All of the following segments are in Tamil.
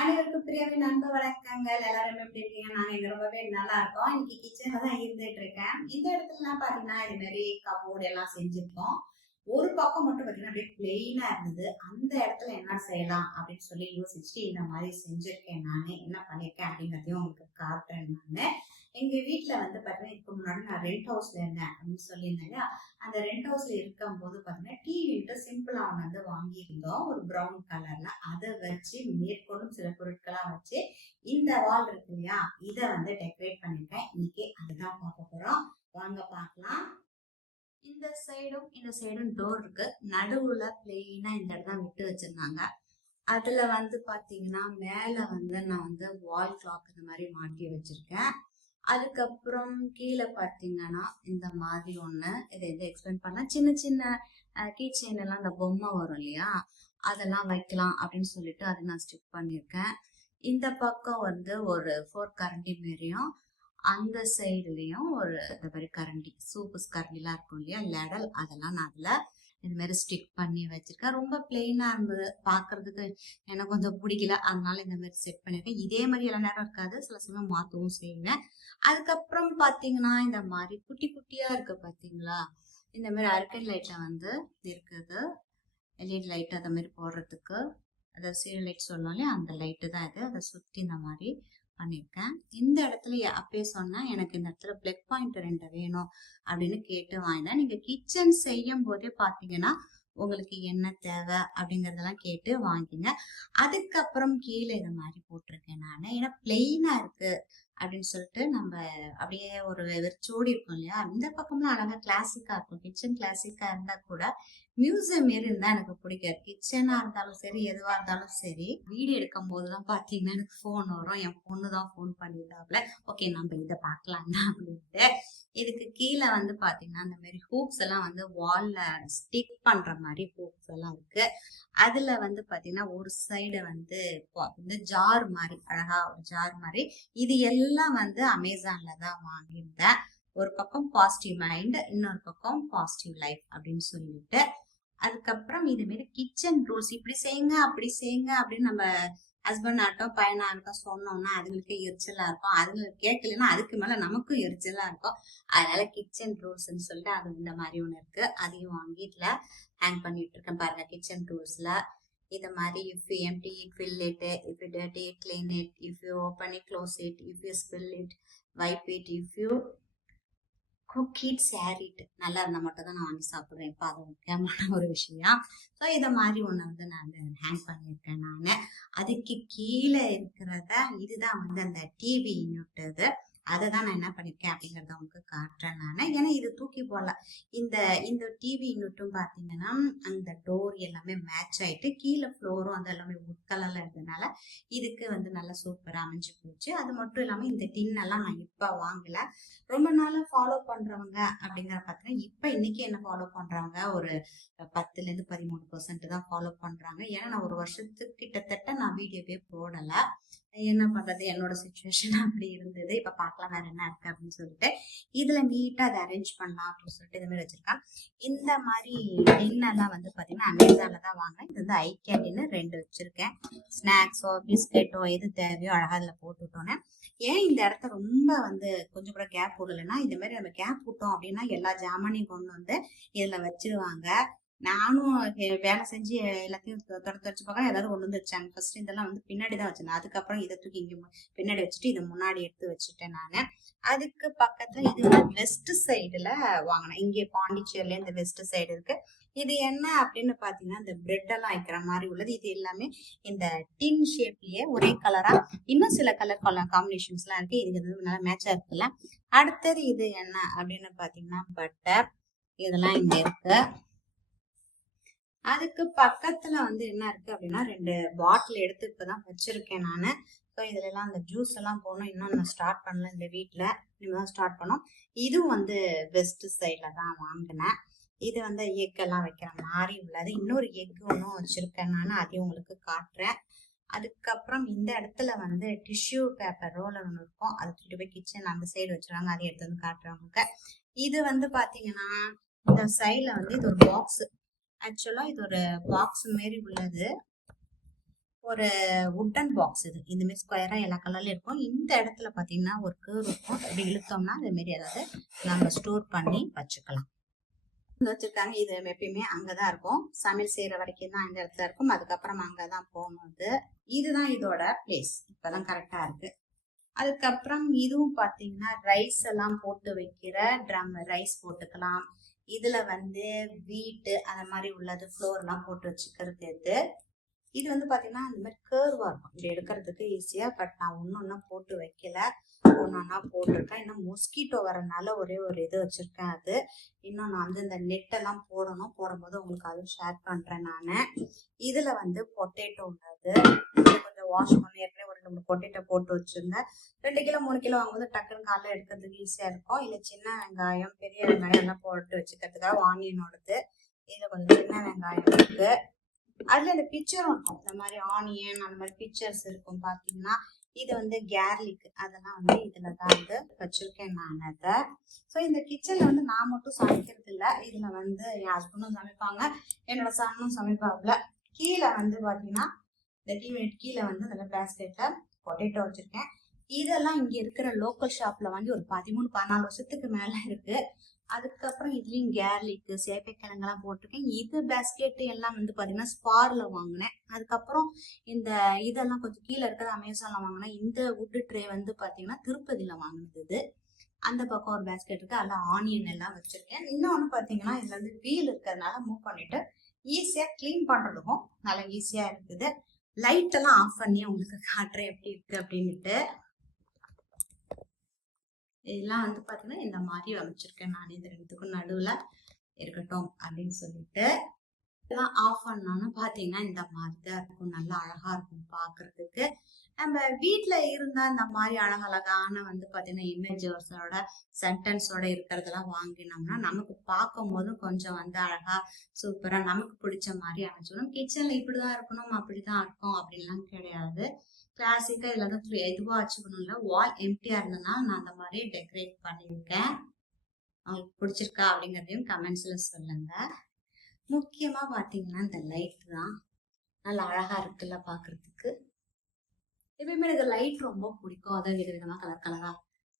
அனைவருக்கும் பிரியாவின் அன்பு வணக்கங்கள். எல்லாரும் எப்படி இருக்கீங்க? நாங்க இங்க ரொம்பவே நல்லா இருக்கோம். இன்னைக்கு கிச்சன்ல தான் இருந்துட்டு இருக்கேன். இந்த இடத்துலலாம் பாத்தீங்கன்னா இது மாதிரி கபோர்டு எல்லாம் செஞ்சிருக்கோம். ஒரு பக்கம் மட்டும் பாத்தீங்கன்னா அப்படியே பிளெயினா இருந்தது. அந்த இடத்துல என்ன செய்யலாம் அப்படின்னு சொல்லி யோசிச்சுட்டு இந்த மாதிரி செஞ்சிருக்கேன். நானே என்ன பண்ணிருக்கேன் அப்படிங்கறதையும் உங்களுக்கு காட்டுறேன். நானு எங்க வீட்டுல வந்து பாத்தீங்கன்னா இதுக்கு முன்னாடி நான் ரெண்ட் ஹவுஸ்ல இருந்தேன் அப்படின்னு சொல்லியிருந்தேன் இல்லையா? அந்த ரெண்ட் ஹவுஸ்ல இருக்கும் போது பாத்தீங்கன்னா டிவிட்டு சிம்பிளா வந்து வாங்கியிருந்தோம், ஒரு ப்ரௌன் கலர்ல. அதை வச்சு மேற்கொள்ளும் சில பொருட்களா வச்சு இந்த வால் இருக்கு இல்லையா, இதை வந்து டெக்கரேட் பண்ணிருக்கேன். இன்னைக்கு அதுதான் பார்க்க போறோம். வாங்க பார்க்கலாம். இந்த சைடும் டோர் இருக்கு. நடுவுல பிளெயினா இந்த இடத்துல விட்டு வச்சிருந்தாங்க. அதுல வந்து பாத்தீங்கன்னா மேல வந்து நான் வந்து வால் கிளாக் இந்த மாதிரி மாட்டி வச்சிருக்கேன். அதுக்கப்புறம் கீழே பார்த்தீங்கன்னா இந்த மாதிரி ஒன்று, இதை எது எக்ஸ்பிளைன் பண்ண, சின்ன சின்ன கீ செயின் எல்லாம் இந்த பொம்மை வரும் இல்லையா, அதெல்லாம் வைக்கலாம் அப்படின்னு சொல்லிட்டு அதை நான் ஸ்டிக் பண்ணியிருக்கேன். இந்த பக்கம் வந்து ஒரு 4 கரண்டி மாரியும், அந்த சைடுலயும் ஒரு இந்த மாதிரி கரண்டி, சூப்பு கரண்டிலாம் இருக்கும் இல்லையா, லெடல், அதெல்லாம் நான் அதில் இது மாதிரி ஸ்டிக் பண்ணி வச்சிருக்கேன். ரொம்ப பிளெயினா இருந்தது பாக்குறதுக்கு, எனக்கு கொஞ்சம் பிடிக்கல, அதனால இந்த மாதிரி செட் பண்ணிருக்கேன். இதே மாதிரி எல்லா நேரம் இருக்காது, சில சமயம் மாத்தவும் செய்வேன். அதுக்கப்புறம் பாத்தீங்கன்னா இந்த மாதிரி குட்டி குட்டியா இருக்கு பாத்தீங்களா, இந்த மாதிரி அர்கன் லைட்ல வந்து இருக்குது, எல்இடி லைட் அந்த மாதிரி போடுறதுக்கு, அதாவது சீரியல் லைட் சொல்லலாம், அந்த லைட்டு தான் இது. அதை சுத்தி இந்த மாதிரி பண்ணியிருக்கேன். இந்த இடத்துல அப்பயே சொன்னேன், எனக்கு இந்த இடத்துல பிளக் பாயிண்ட் 2 வேணும் அப்படின்னு கேட்டு வாங்கினேன். நீங்க கிச்சன் செய்யும் போதே பாத்தீங்கன்னா உங்களுக்கு என்ன தேவை அப்படிங்கறதெல்லாம் கேட்டு வாங்கிங்க. அதுக்கப்புறம் கீழே இந்த மாதிரி போட்டிருக்கேன் நான், ஏன்னா பிளெயினா இருக்கு அப்படின்னு சொல்லிட்டு நம்ம அப்படியே ஒரு வெறிச்சோடி இருக்கும் இல்லையா, இந்த பக்கம்லாம் அழகா கிளாசிக்கா இருக்கும். கிச்சன் கிளாசிக்கா இருந்தா கூட மியூசியம் மாரி இருந்தா எனக்கு பிடிக்காது. கிச்சனா இருந்தாலும் சரி, எதுவா இருந்தாலும் சரி, வீடியோ எடுக்கும் போதுதான் பாத்தீங்கன்னா எனக்கு போன் வரும். என் பொண்ணுதான் போன் பண்ணிட்டாப்ல, ஓகே நம்ம இதை பார்க்கலாம்னா அப்படின்ட்டு. இதுக்கு கீழே வந்து பாத்தீங்கன்னா இந்த மாதிரி ஹூக்ஸ் எல்லாம் வந்து வால்ல ஸ்டிக் பண்ற மாதிரி ஹூக்ஸ் எல்லாம் இருக்கு. அதுல வந்து பாத்தீங்கன்னா ஒரு சைடு வந்து ஜார் மாதிரி, அழகா ஒரு ஜார் மாதிரி. இது எல்லாம் வந்து அமேசான்ல தான் வாங்கியிருந்தேன். ஒரு பக்கம் பாசிட்டிவ் மைண்ட், இன்னொரு பக்கம் பாசிட்டிவ் லைஃப் அப்படின்னு சொல்லிட்டு. அதுக்கப்புறம் இது மாரி கிச்சன் ரூல்ஸ், இப்படி செய்யுங்க அப்படி செய்யுங்க அப்படின்னு நம்ம ஹஸ்பண்ட் ஆகட்டும் பையனா ஆகட்டும் சொன்னோம்னா அதுங்களுக்கு எரிச்சலா இருக்கும். அதுல கேட்கலன்னா அதுக்கு மேல நமக்கும் எரிச்சலா இருக்கும். அதனால கிச்சன் ரூல்ஸ்ன்னு சொல்லிட்டு அது இந்த மாதிரி ஒண்ணு இருக்கு, அதையும் வாங்கி இதுல ஹேங் பண்ணிட்டு இருக்கேன். பாருங்க கிச்சன் ரூல்ஸ்ல இது மாதிரி, if you empty it, fill it, if you dirty it, clean it, if you open it, close it, if you spill it, wipe it, if you cook it, share it. நல்லா இருந்தா மட்டும் தான் நான் வாங்கி சாப்பிடுவேன். இப்போ அது முக்கியமான ஒரு விஷயம். ஸோ இதை மாதிரி ஒன்று வந்து நான் ஹேங் பண்ணியிருக்கேன் நான். அதுக்கு கீழே இருக்கிறத, இதுதான் வந்து அந்த டிவி யூனிட், இது அதை தான் நான் என்ன பண்ணிருக்கேன் அப்படிங்கறத உங்களுக்கு காட்டுறேன் நான். ஏன்னா இது தூக்கி போடல. இந்த இந்த டிவி யூனிட்டும் பாத்தீங்கன்னா அந்த டோர் எல்லாமே மேட்ச் ஆயிட்டு, கீழே ஃப்ளோரும் அந்த எல்லாமே வுட் கலர்ல இருந்ததுனால இதுக்கு வந்து நல்லா சூப்பரா அமைஞ்சு போச்சு. அது மட்டும் இல்லாம இந்த டின் எல்லாம் நான் இப்ப வாங்கல, ரொம்ப நாளா ஃபாலோ பண்றவங்க அப்படிங்கிற பாத்தீங்கன்னா இப்ப இன்னைக்கு என்ன ஃபாலோ பண்றவங்க ஒரு 10-13% தான் ஃபாலோ பண்றாங்க. ஏன்னா நான் ஒரு வருஷத்துக்கு கிட்டத்தட்ட நான் வீடியோவே போடல. என்ன பண்றது, என்னோட சுச்சுவேஷன் அப்படி இருந்தது. இப்ப பார்க்கலாம் வேற என்ன இருக்கு அப்படின்னு சொல்லிட்டு இதுல நீட்டா அதை அரேஞ்ச் பண்ணலாம் அப்படின்னு சொல்லிட்டு இந்த மாதிரி வச்சிருக்கேன். இந்த மாதிரி டின்னெல்லாம் வந்து பாத்தீங்கன்னா அமேசான்ல தான் வாங்கினேன். இது வந்து ஐக்கியா டின்னு 2 வச்சிருக்கேன். ஸ்நாக்ஸோ பிஸ்கெட்டோ எது தேவையோ அழகா அதுல போட்டு விட்டோன்னே. ஏன் இந்த இடத்த ரொம்ப வந்து கொஞ்சம் கூட கேப் விடலைன்னா, இந்த மாதிரி நம்ம கேப் விட்டோம் அப்படின்னா எல்லா ஜாமானையும் கொண்டு வந்து இதுல வச்சிருவாங்க. நானும் வேலை செஞ்சு எல்லாத்தையும் தொடச்சு பார்க்க ஏதாவது ஒண்ணு வந்து வச்சாங்க. ஃபர்ஸ்ட் இதெல்லாம் வந்து பின்னாடி தான் வச்சிருந்தேன். அதுக்கப்புறம் இதை தூக்கி இங்க பின்னாடி வச்சுட்டு இதை முன்னாடி எடுத்து வச்சுட்டேன் நானு. அதுக்கு பக்கத்துல இது வந்து வெஸ்ட் சைடுல வாங்கினேன். இங்கே பாண்டிச்சேரியில இந்த வெஸ்ட் சைடு இருக்கு. இது என்ன அப்படின்னு பாத்தீங்கன்னா இந்த பிரெட் எல்லாம் வைக்கிற மாதிரி உள்ளது. இது எல்லாமே இந்த டின் ஷேப்லயே ஒரே கலரா, இன்னும் சில கலர் காம்பினேஷன்ஸ் எல்லாம் இருக்கு. இது நல்லா மேட்சா இருக்குல்ல. அடுத்தது இது என்ன அப்படின்னு பாத்தீங்கன்னா பட்டர், இதெல்லாம் இங்க இருக்கு. அதுக்கு பக்கத்துல வந்து என்ன இருக்கு அப்படின்னா 2 பாட்டில் எடுத்து இப்பதான் வச்சிருக்கேன் நானு. ஸோ இதுல எல்லாம் அந்த ஜூஸ் எல்லாம் போகணும், இன்னும் நான் ஸ்டார்ட் பண்ணல இந்த வீட்டுல, இனிமேதான் ஸ்டார்ட் பண்ணோம். இதுவும் வந்து வெஸ்ட் சைட்ல தான் வாங்கினேன். இது வந்து எக் எல்லாம் வைக்கிற மாதிரி உள்ளது. இன்னொரு எக் ஒன்றும் வச்சிருக்கேன் நான், அதையும் உங்களுக்கு காட்டுறேன். அதுக்கப்புறம் இந்த இடத்துல வந்து டிஷ்யூ பேப்பர் ரோலர் ஒன்று இருக்கும், அதை தூக்கிட்டு போய் கிச்சன் அந்த சைடு வச்சிருவாங்க, அதை எடுத்து வந்து காட்டுறேன் உங்களுக்கு. இது வந்து பாத்தீங்கன்னா இந்த சைட்ல வந்து இது ஒரு பாக்ஸ், ஆக்சுவலா இது ஒரு பாக்ஸ் மாரி உள்ளது. ஒரு வுட்டன் பாக்ஸ் இது. இந்த மாதிரி ஸ்கொயரா எல்லா கலர்லயும் இருக்கும். இந்த இடத்துல பாத்தீங்கன்னா ஒரு கேர்வ் இருக்கும். அப்படி இழுத்தோம்னா இந்த மாதிரி ஏதாவது நம்ம ஸ்டோர் பண்ணி வச்சுக்கலாம். வச்சிருக்காங்க. இது எப்பயுமே அங்கதான் இருக்கும். சமையல் செய்யற வரைக்கும் தான் இந்த இடத்துல இருக்கும். அதுக்கப்புறம் அங்கதான் போகணும். இதுதான் இதோட பிளேஸ். இப்பதான் கரெக்டா இருக்கு. அதுக்கப்புறம் இதுவும் பாத்தீங்கன்னா ரைஸ் எல்லாம் போட்டு வைக்கிற ட்ரம். ரைஸ் போட்டுக்கலாம். இதுல வீட்டு அந்த மாதிரி உள்ளது ஃப்ளோர் எல்லாம் போட்டு வச்சுக்கிறது. இது பாத்தீங்கன்னா இந்த மாதிரி கேர்வா இருக்கும். இப்படி எடுக்கிறதுக்கு ஈஸியா. பட் நான் ஒன்னொன்னா போட்டு வைக்கல. ஒன்னொன்னா போட்டிருக்கேன். இன்னும் மொஸ்கிட்டோ வரனால ஒரே ஒரு இது வச்சிருக்கேன். அது இன்னும் நான் இந்த நெட் எல்லாம் போடணும். போடும்போது உங்களுக்கு அதுவும் ஷேர் பண்றேன் நானு. இதுல பொட்டேட்டோ உள்ளது. கொஞ்சம் வாஷ் பண்ணி ஏற்கனவே ஒரு 2 பொட்டேட்டோ போட்டு வச்சிருந்தேன். 2 கிலோ 3 கிலோ வாங்கும்போது டக்குன்னு காலைல எடுக்கிறதுக்கு ஈஸியா இருக்கும். இல்ல சின்ன வெங்காயம் பெரிய வெங்காயம் எல்லாம் போட்டு வச்சுக்கிறதுக்காக ஆனியனோடது. இதுல கொஞ்சம் சின்ன வெங்காயம் இருக்கு. அதுல இந்த பிக்சரும் இருக்கும். இந்த மாதிரி ஆனியன் அந்த மாதிரி பிக்சர்ஸ் இருக்கும் பாத்தீங்கன்னா. இது கேர்லிக் அதெல்லாம் இதுலதான் வச்சிருக்கேன் நான் அதை. ஸோ இந்த கிச்சன்ல நான் மட்டும் சமைக்கிறது இல்லை. இதுல என் ஹஸ்பண்டும் சமைப்பாங்க, என்னோட சன்னும் சமைப்பாப்புல. கீழே பாத்தீங்கன்னா இந்த டிவி கீழே இந்த பேஸ்கெட்ல பொட்டேட்டோ வச்சிருக்கேன். இதெல்லாம் இங்க இருக்கிற லோக்கல் ஷாப்ல வாங்கி ஒரு 13-14 வருஷத்துக்கு மேல இருக்கு. அதுக்கப்புறம் இதுலயும் கேர்லிக் சேப்பைக்கிழங்கெல்லாம் போட்டிருக்கேன். இது பேஸ்கெட் எல்லாம் பாத்தீங்கன்னா ஸ்பார்ல வாங்கினேன். அதுக்கப்புறம் இந்த இதெல்லாம் கொஞ்சம் கீழே இருக்கிறது அமேசான்ல வாங்கினேன். இந்த வுட் ட்ரே பாத்தீங்கன்னா திருப்பதியில வாங்கினது. அந்த பக்கம் ஒரு பேஸ்கெட் இருக்கு. அதில் ஆனியன் எல்லாம் வச்சிருக்கேன். இன்னொன்னு பாத்தீங்கன்னா இதுல வீல் இருக்கிறதுனால மூவ் பண்ணிட்டு ஈஸியா கிளீன் பண்றதுக்கும் நல்லா ஈஸியா இருக்குது. லைட் எல்லாம் ஆஃப் பண்ணி உங்களுக்கு காட்டுறேன் எப்படி இருக்கு அப்படின்னுட்டு. இதெல்லாம் பாத்தீங்கன்னா இந்த மாதிரி அமைச்சிருக்கேன் நான். இந்த ரெண்டுத்துக்கும் நடுவுல இருக்கட்டும் அப்படின்னு சொல்லிட்டு இதெல்லாம் ஆஃப் பண்ணோம்னு பாத்தீங்கன்னா இந்த மாதிரிதான் இருக்கும். நல்லா அழகா இருக்கும் பாக்குறதுக்கு. நம்ம வீட்டுல இருந்தா இந்த மாதிரி அழகழகான பாத்தீங்கன்னா இமேஜஸோட சென்டென்ஸோட இருக்கிறதெல்லாம் வாங்கினோம்னா நமக்கு பார்க்கும் போதும் கொஞ்சம் அழகா சூப்பரா நமக்கு பிடிச்ச மாதிரி அமைச்சிடும். கிச்சன்ல இப்படிதான் இருக்கணும் அப்படிதான் இருக்கும் அப்படின்லாம் கிடையாது. கிளாசிக்கா இதுல எதுவா வச்சுக்கணும்ல. வால் எம்டியா இருந்ததுன்னா நான் அந்த மாதிரி டெக்கரேட் பண்ணிருக்கேன். உங்களுக்கு பிடிச்சிருக்கா அப்படிங்கறதையும் கமெண்ட்ஸ்ல சொல்லுங்க. முக்கியமா பாத்தீங்கன்னா இந்த லைட் தான் நல்லா அழகா இருக்குல்ல பாக்குறதுக்கு. எப்பயுமே எனக்கு லைட் ரொம்ப பிடிக்கும். அதான் விதவிதமா கலர் கலரா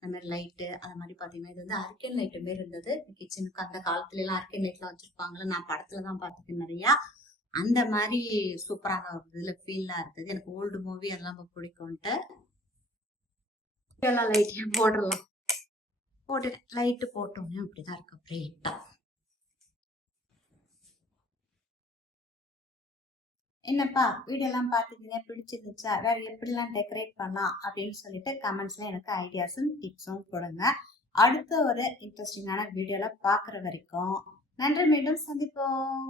அந்த மாதிரி லைட்டு. அது மாதிரி பாத்தீங்கன்னா இது அர்கன் லைட் மாரி இருந்தது கிச்சனுக்கு. அந்த காலத்துல எல்லாம் அர்கன் லைட் எல்லாம் வச்சிருப்பாங்கல்ல. நான் படத்துலதான் பாத்துக்கேன் நிறைய. அந்த மாதிரி சூப்பரான ஒரு இதுல ஃபீலா இருந்தது. எனக்கு ஓல்டு மூவி அதெல்லாம் ரொம்ப பிடிக்கும்ட்டு எல்லாம் லைட்டையும் போடலாம். போட்டு லைட்டு போட்டோம்னா அப்படிதான் இருக்கு பிரைட்டா. என்னப்பா வீடியோ எல்லாம் பாத்துக்கீங்க, பிடிச்சிருந்துச்சா? வேற எப்படிலாம் டெக்கரேட் பண்ணலாம் அப்படின்னு சொல்லிட்டு கமெண்ட்ஸ்ல எனக்கு ஐடியாஸும் டிப்ஸும் கொடுங்க. அடுத்த ஒரு இன்ட்ரெஸ்டிங்கான வீடியோல பாக்குற வரைக்கும் நன்றி. மீண்டும் சந்திப்போம்.